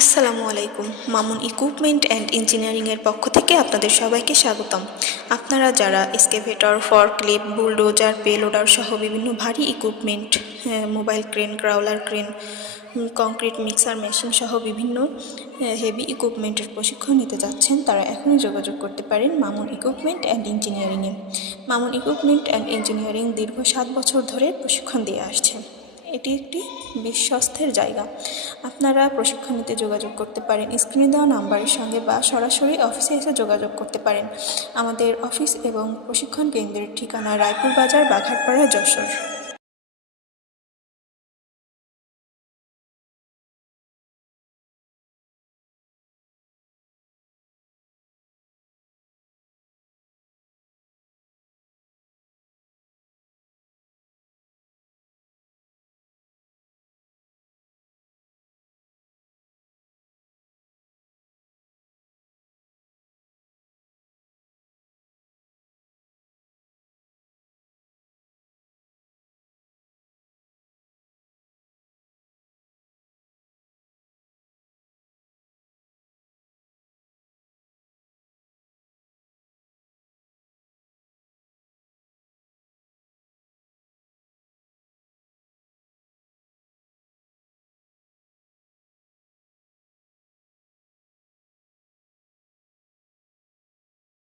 আসসালামু আলাইকুম। Mamun equipment and ইঞ্জিনিয়ারিংয়ের পক্ষ থেকে আপনাদের সবাইকে স্বাগতম। আপনারা যারা এক্সকেভেটর, ফর্কলিফট, বুলডোজার, পেলোডার সহ বিভিন্ন ভারী equipment, mobile crane, crawler crane, concrete mixer machine সহ বিভিন্ন হেভি ইকুইপমেন্টের প্রশিক্ষণ নিতে যাচ্ছেন, তারা এখনই যোগাযোগ করতে পারেন মামুন ইকুইপমেন্ট অ্যান্ড ইঞ্জিনিয়ারিংয়ে। মামুন ইকুইপমেন্ট অ্যান্ড ইঞ্জিনিয়ারিং দীর্ঘ 7 বছর ধরে প্রশিক্ষণ দিয়ে আসছে। এটি একটি বিশ্বস্তের জায়গা। আপনারা প্রশিক্ষণ নিতে যোগাযোগ করতে পারেন স্ক্রিনে দেওয়া নাম্বারের সঙ্গে, বা সরাসরি অফিসে এসে যোগাযোগ করতে পারেন। আমাদের অফিস এবং প্রশিক্ষণ কেন্দ্রের ঠিকানা রায়পুর বাজার, বাঘাটপাড়া, যশোর।